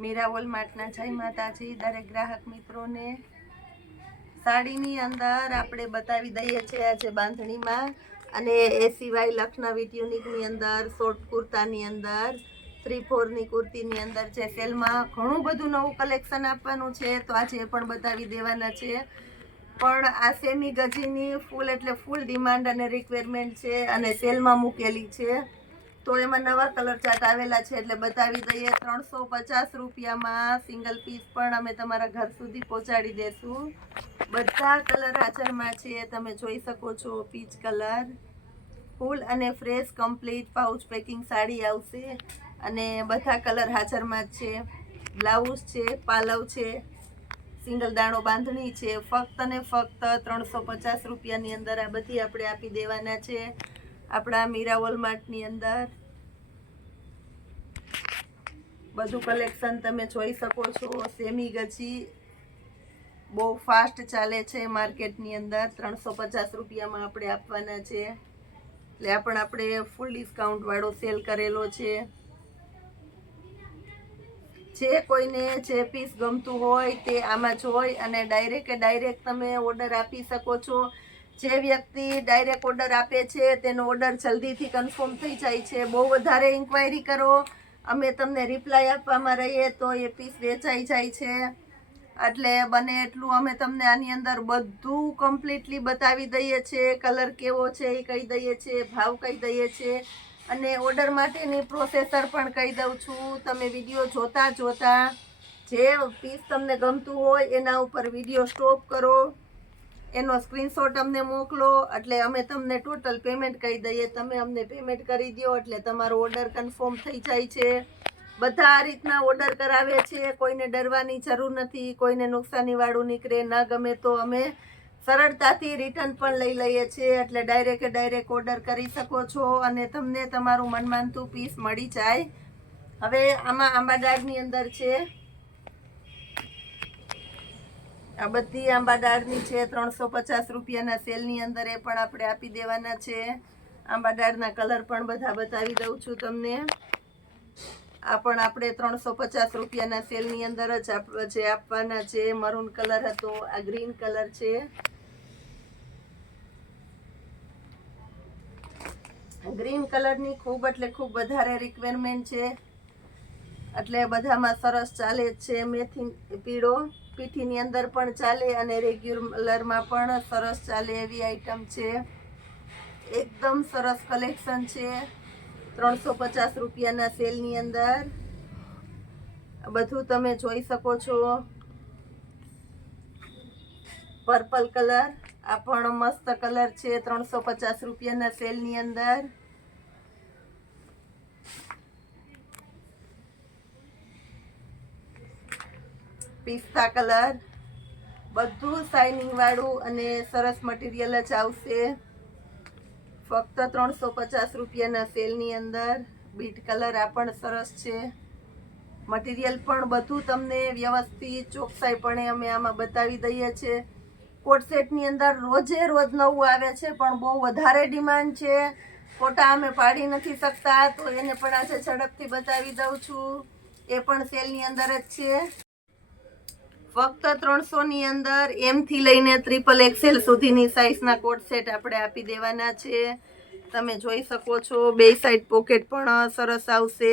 મીરા વોલમાર્ટના જય માતાજી દરેક ગ્રાહક મિત્રોને। સાડીની અંદર આપણે બતાવી દઈએ છીએ આજે બાંધણીમાં, અને એ સિવાય લખનવી ટ્યુનિકની અંદર, શોર્ટ કુર્તાની અંદર, 3/4ની કુર્તીની અંદર છે સેલમાં ઘણું બધું નવું કલેક્શન આપવાનું છે, તો આજે એ પણ બતાવી દેવાના છે। પણ આ સેમી ગજીની ફૂલ એટલે ફૂલ ડિમાન્ડ અને રિક્વાયરમેન્ટ છે અને સેલમાં મૂકેલી છે, તો એમાં નવા કલર ચાર્ટ આવેલા છે એટલે બતાવી દઈએ। 350 રૂપિયામાં સિંગલ પીસ પણ અમે તમારા ઘર સુધી પહોંચાડી દેશું। બધા કલર હાજરમાં છે, તમે જોઈ શકો છો। પીચ કલર ફૂલ અને fresh complete pouch packing sari આવશે અને બધા કલર હાજરમાં જ છે। બ્લાઉઝ છે, પાલવ છે, સિંગલ દાણો બાંધણી છે। ફક્ત ને ફક્ત 350 રૂપિયાની અંદર આ બધી આપણે આપી દેવાના છે આપણા મીરા વોલમાર્ટની અંદર। બધું કલેક્શન તમે જોઈ શકો છો। સેમી ગજી બહુ ફાસ્ટ ચાલે છે માર્કેટની અંદર, 350 રૂપિયામાં આપણે આપવાના છે, એટલે આપણે ફૂલ ડિસ્કાઉન્ટ વાળો સેલ કરેલો છે। જે કોઈને જે પીસ ગમતું હોય તે આમાં જોઈ અને ડાયરેક્ટ તમે ઓર્ડર આપી શકો છો। જે વ્યક્તિ ડાયરેક્ટ ઓર્ડર આપે છે તેનો ઓર્ડર જલ્દીથી કન્ફર્મ થઈ જાય છે। બહુ વધારે ઇન્ક્વાયરી કરો, અમે તમને રિપ્લાય આપવામાં રહીએ તો એ પીસ વેચાઈ જાય છે, એટલે બને એટલું અમે તમને આની અંદર બધું કમ્પ્લીટલી બતાવી દઈએ છીએ। કલર કેવો છે એ કહી દઈએ છીએ, ભાવ કહી દઈએ છીએ અને ઓર્ડર માટેની પ્રોસેસર પણ કહી દઉં છું। તમે વિડીયો જોતા જે પીસ તમને ગમતું હોય એના ઉપર વિડીયો સ્ટોપ કરો, એનો સ્ક્રીનશોટ અમને મોકલો, એટલે અમે તમને ટોટલ પેમેન્ટ કહી દઈએ। તમે અમને પેમેન્ટ કરી દો એટલે તમારો ઓર્ડર કન્ફર્મ થઈ જાય છે। બધા આ રીતના ઓર્ડર કરાવે છે, કોઈને ડરવાની જરૂર નથી, કોઈને નુકસાનીવાળું નીકળે ન ગમે તો અમે સરળતાથી રિટર્ન પણ લઈ લઈએ છીએ, એટલે ડાયરેક્ટ ઓર્ડર કરી શકો છો અને તમને તમારું મનમાનતું પીસ મળી જાય। હવે આમાં આંબા દાળની અંદર છે, આ બધી આંબા દાળની છે 350 રૂપિયાના સેલની અંદર, એ પણ આપણે આપી દેવાના છે। આંબા દાળના કલર પણ બધા બતાવી દઉં છું તમને। આ પણ આપણે 350 રૂપિયાના સેલની અંદર જ જે આપવાના છે। મરૂન કલર હતો, આ ગ્રીન કલર છે, ગ્રીન કલરની ખૂબ એટલે ખૂબ વધારે રિક્વાયરમેન્ટ છે, એટલે બધામાં સરસ ચાલે જ છે। મેથી પીળો પીઠીની અંદર પણ ચાલે અને રેગ્યુલરમાં પણ સરસ ચાલે એવી આઈટમ છે। એકદમ સરસ કલેક્શન છે 350 રૂપિયાના સેલની અંદર, બધું તમે જોઈ શકો છો। પર્પલ કલર, આ પણ મસ્ત કલર છે 350 રૂપિયાના સેલની અંદર। પિસ્તા કલર, બધું શાઇનિંગ વાળું અને સરસ મટીરિયલ જ આવશે, ફક્ત 350 રૂપિયાના સેલની અંદર। બીટ કલર, આ પણ સરસ છે, મટીરિયલ પણ બધું તમને વ્યવસ્થિત ચોકસાઈપણે અમે આમાં બતાવી દઈએ છીએ। કોટ સેટની અંદર રોજે રોજ નવું આવે છે, પણ બહુ વધારે ડિમાન્ડ છે, ફોટા અમે પાડી નથી શકતા, તો એને પણ આજે ઝડપથી બતાવી દઉં છું। એ પણ સેલની અંદર જ છે, ફક્ત 300ની અંદર એમથી લઈને XXL સુધીની સાઇઝના કોટ સેટ આપણે આપી દેવાના છે। તમે જોઈ શકો છો, બે સાઈડ પોકેટ પણ સરસ આવશે।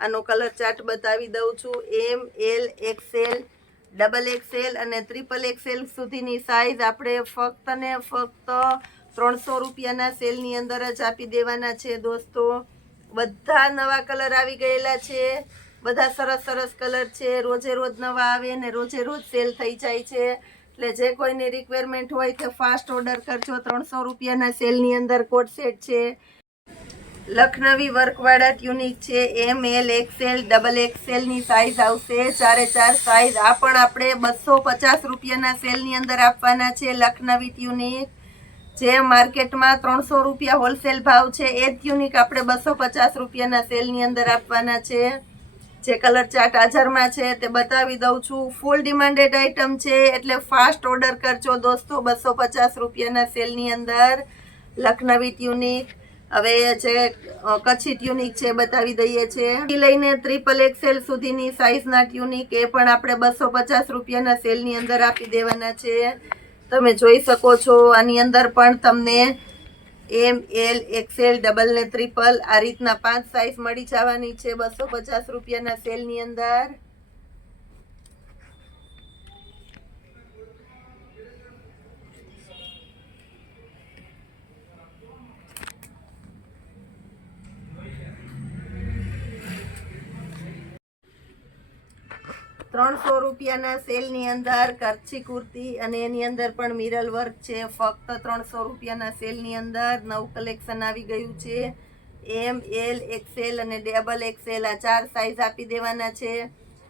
આનો કલર ચાર્ટ બતાવી દઉં છું। M, L, XL, XXL અને XXL સુધીની સાઈઝ આપણે ફક્ત ને ફક્ત 300 રૂપિયાના સેલની અંદર જ આપી દેવાના છે દોસ્તો। બધા નવા કલર આવી ગયેલા છે, બધા સરસ કલર છે, રોજે રોજ નવા આવે ને રોજે રોજ સેલ થઈ જાય છે, એટલે જે કોઈની રિક્વાયરમેન્ટ હોય તે ફાસ્ટ ઓર્ડર કરજો। 300 રૂપિયાના સેલની અંદર કોટ સેટ છે, લખનવી વર્કવાળા ટ્યુનિક છે, M, L, XL, XXLની સાઈઝ આવશે, 4 સાઈઝ। આ પણ આપણે 250 રૂપિયાના સેલની અંદર આપવાના છે લખનવી ટ્યુનિક। જે માર્કેટમાં 300 રૂપિયા હોલસેલ ભાવ છે, એ જ ટ્યુનિક આપણે 250 રૂપિયાના સેલની અંદર આપવાના છે। જે કલર ચાર્ટ હાજરમાં છે તે બતાવી દઉં છું। ફૂલ ડિમાન્ડેડ આઇટમ છે, એટલે ફાસ્ટ ઓર્ડર કરજો દોસ્તો। 250 રૂપિયાના સેલની અંદર લખનવી ટ્યુનિક હવે જે કચ્છી ટ્યુનિક છે બતાવી દઈએ છીએ, લઈને XXL સુધીની સાઈઝના ટ્યુનિક એ પણ આપણે 250 રૂપિયાના સેલની અંદર આપી દેવાના છે. તમે જોઈ શકો છો આની અંદર પણ તમને M, L, XL, ડબલ ને ટ્રિપલ આ રીતના 5 સાઈઝ મળી જવાની છે 250 રૂપિયાના સેલની અંદર. ₹300 સેલની અંદર કરછી કુર્તી અને એની અંદર પણ મિરર વર્ક છે. ફક્ત ₹300 સેલની અંદર નવું કલેક્શન આવી ગયું છે. M, L, XL અને ડબલ XL આ 4 સાઈઝ આપી દેવાના છે.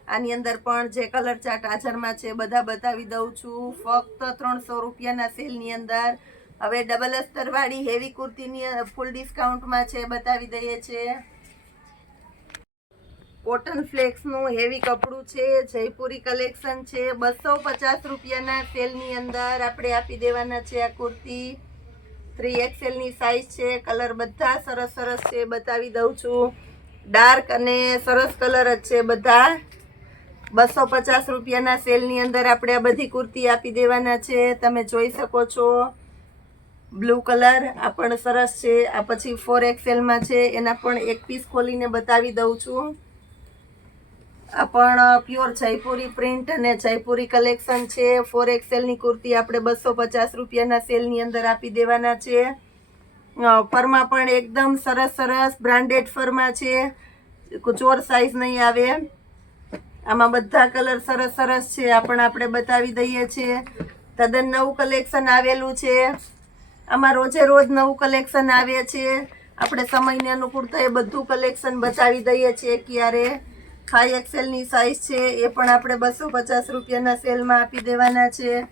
આની અંદર પણ જે કલર ચાર્ટ હાજરમાં છે બધા બતાવી દઉં છું. ફક્ત ₹300 સેલની અંદર. હવે ડબલ અસ્તરવાળી હેવી કુર્તીની ફૂલ ડિસ્કાઉન્ટમાં છે, બતાવી દઈએ છીએ. કોટન ફ્લેક્સનું હેવી કપડું છે, જયપુરી કલેક્શન છે. 250 રૂપિયાના સેલની અંદર આપણે આપી દેવાના છે આ કુર્તી. 3XLની સાઈઝ છે. કલર બધા સરસ સરસ છે, બતાવી દઉં છું. ડાર્ક અને સરસ કલર જ છે બધા. 250 રૂપિયાના સેલની અંદર આપણે આ બધી કુર્તી આપી દેવાના છે. તમે જોઈ શકો છો બ્લુ કલર આ પણ સરસ છે. આ પછી 4XLમાં છે, એના પણ એક પીસ ખોલીને બતાવી દઉં છું. આ પણ પ્યોર જયપુરી પ્રિન્ટ અને જયપુરી કલેક્શન છે. 4XLની કુર્તી આપણે 250 રૂપિયાના સેલની અંદર આપી દેવાના છે. ફરમાં પણ એકદમ સરસ સરસ બ્રાન્ડેડ ફરમાં છે, ચોર સાઈઝ નહીં આવે. આમાં બધા કલર સરસ સરસ છે, આ પણ આપણે બતાવી દઈએ છીએ. તદ્દન નવું કલેક્શન આવેલું છે. આમાં રોજે રોજ નવું કલેક્શન આવે છે. આપણે સમયને અનુકૂળ એ બધું કલેક્શન બતાવી દઈએ છીએ. ક્યારે 5XLની સાઈઝ છે, એ પણ આપણે 250 રૂપિયાના સેલમાં આપી દેવાના છે.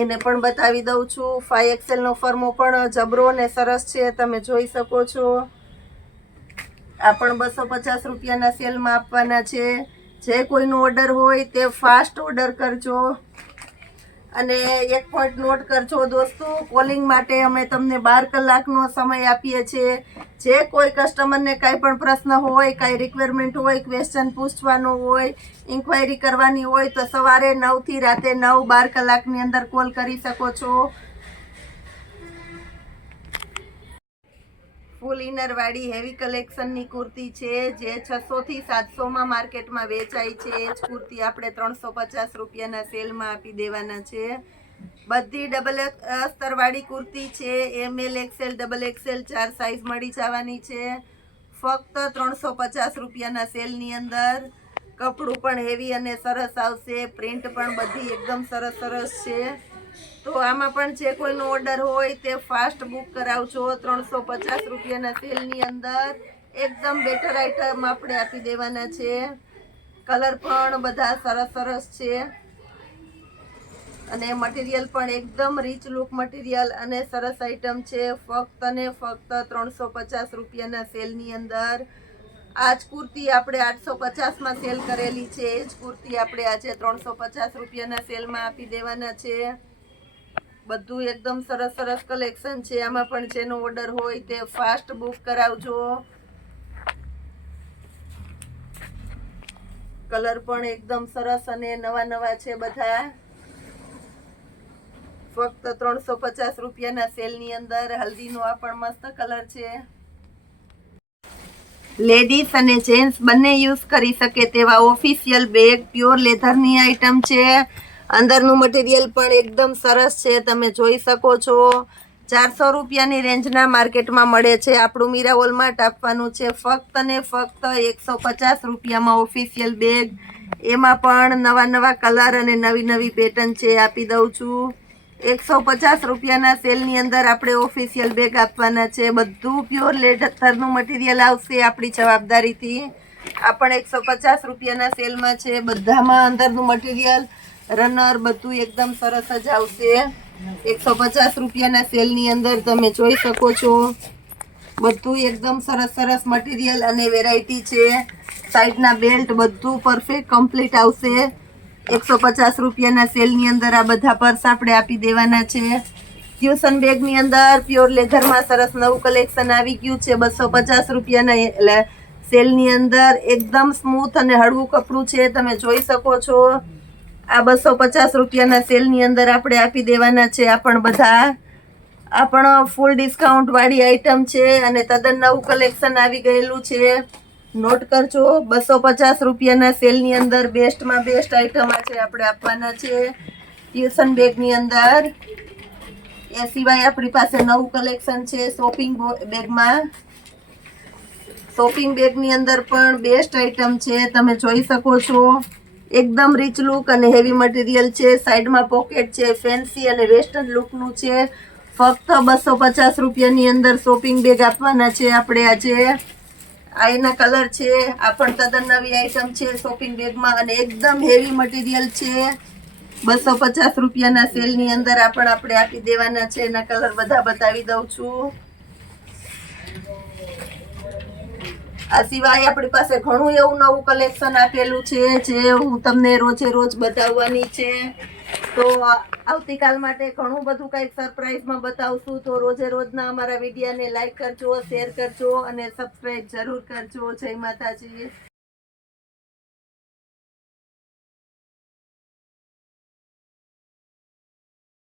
એને પણ બતાવી દઉં છું. 5XLનો ફરમો પણ જબરો અને સરસ છે, તમે જોઈ શકો છો. આ પણ 250 રૂપિયાના સેલમાં આપવાના છે. જે કોઈનો ઓર્ડર હોય તે ફાસ્ટ ઓર્ડર કરજો. અને એક પોઈન્ટ નોટ કરજો દોસ્તો, કોલિંગ માટે અમે તમને 12 કલાકનો સમય આપીએ છીએ. જે કોઈ કસ્ટમરને કાંઈ પણ પ્રશ્ન હોય, કાંઈ રિક્વાયરમેન્ટ હોય, ક્વેશ્ચન પૂછવાનો હોય, ઇન્ક્વાયરી કરવાની હોય તો સવારે 9 થી રાતે 9 12 કલાકની અંદર કોલ કરી શકો છો. ફૂલ ઇનરવાળી હેવી કલેક્શનની કુર્તી છે, જે 600 થી 700માં માર્કેટમાં વેચાય છે. એ જ કુર્તી આપણે 350 રૂપિયાના સેલમાં આપી દેવાના છે. બધી ડબલ અસ્તરવાળી કુર્તી છે. ML, XL, double XL 4 size મળી જવાની છે. ફક્ત 350 રૂપિયાના સેલની અંદર. કપડું પણ હેવી અને સરસ આવશે. પ્રિન્ટ પણ બધી એકદમ સરસ સરસ છે. તો આમાં પણ જે કોઈનો ઓર્ડર હોય તે ફાસ્ટ બુક કરાવજો. 350 રૂપિયાના સેલની અંદર એકદમ બેટર આઈટમ આપણે આપી દેવાના છે. કલર પણ બધા સરસ સરસ છે અને મટીરિયલ પણ એકદમ રીચ લુક મટીરિયલ અને સરસ આઈટમ છે. ફક્ત ને ફક્ત 350 રૂપિયાના સેલની અંદર. આ જ કુર્તી આપણે 850માં સેલ કરેલી છે. એ જ કુર્તી આપણે આજે 350 રૂપિયાના સેલમાં આપી દેવાના છે. બધું એકદમ સરસ સરસ કલેક્શન છે. આમાં પણ જેનો ઓર્ડર હોય તે ફાસ્ટ બુક કરાવજો. કલર પણ એકદમ સરસ અને નવા નવા છે બધા. ફક્ત 350 રૂપિયાના સેલની અંદર. હલ્દીનો આ પણ મસ્ત કલર છે. લેડીઝ અને જેન્ટ્સ બંને યુઝ કરી શકે તેવા ઓફિશિયલ બેગ, પ્યોર લેધરની આઈટમ છે. અંદરનું મટીરિયલ પણ એકદમ સરસ છે, તમે જોઈ શકો છો. 400 રૂપિયાની રેન્જના માર્કેટમાં મળે છે. આપણું મીરા વોલમાર્ટ આપવાનું છે ફક્ત ને ફક્ત 150 રૂપિયામાં ઓફિશિયલ બેગ. એમાં પણ નવા નવા કલર અને નવી નવી પેટર્ન છે, આપી દઉં છું. 150 રૂપિયાના સેલની અંદર આપણે ઓફિશિયલ બેગ આપવાના છે. બધું પ્યોર લેધરનું મટીરિયલ આવશે આપણી જવાબદારીથી. આ પણ 150 રૂપિયાના સેલમાં છે. બધામાં અંદરનું મટીરિયલ રનર બધું એકદમ સરસ જ આવશે. 150 રૂપિયાના સેલની અંદર તમે જોઈ શકો છો. બધું એકદમ સરસ સરસ મટીરિયલ અને વેરાયટી છે. સાઈડના બેલ્ટ બધું પરફેક્ટ કમ્પ્લીટ આવશે. 150 રૂપિયાના સેલની અંદર આ બધા પર્સ આપણે આપી દેવાના છે. ટ્યુશન બેગની અંદર પ્યોર લેધરમાં સરસ નવું કલેક્શન આવી ગયું છે 250 રૂપિયાના એટલે સેલની અંદર એકદમ સ્મૂથ અને હળવું કપડું છે. તમે જોઈ શકો છો આ 250 રૂપિયાના સેલની અંદર આપણે આપી દેવાના છે. આ પણ ફૂલ ડિસ્કાઉન્ટ વાળી આઈટમ છે અને તદ્દન નવું કલેક્શન આવી ગયેલું છે. નોટ કરજો 250 રૂપિયાના સેલની અંદર બેસ્ટમાં બેસ્ટ આઈટમ છે આપણે આપવાના છે ટ્યુશન બેગની અંદર. એ સિવાય આપણી પાસે નવું કલેક્શન છે શોપિંગ બેગની અંદર પણ બેસ્ટ આઈટમ છે. તમે જોઈ શકો છો એકદમ રીચ લુક અને હેવી મટીરિયલ છે. સાઈડમાં પોકેટ છે, ફેન્સી અને વેસ્ટર્ન લુકનું છે. ફક્ત 250 રૂપિયાની અંદર શોપિંગ બેગ આપવાના છે આપણે આજે. આ એના કલર છે. આ પણ તદ્દન નવી આઈટમ છે શોપિંગ બેગમાં અને એકદમ હેવી મટીરિયલ છે. 250 રૂપિયાના સેલની અંદર આ પણ આપણે આપી દેવાના છે. એના કલર બધા બતાવી દઉં છું. આ સિવાય આપણી પાસે ઘણું એવું નવું કલેક્શન આપેલું છે જે હું તમને રોજે રોજ બતાવવાની છે. તો આવતીકાલ માટે ઘણું બધું કંઈક સરપ્રાઈઝમાં બતાવશું. તો રોજે રોજના અમારા વિડીયોને લાઈક કરજો, શેર કરજો અને સબસ્ક્રાઈબ જરૂર કરજો. જય માતાજી.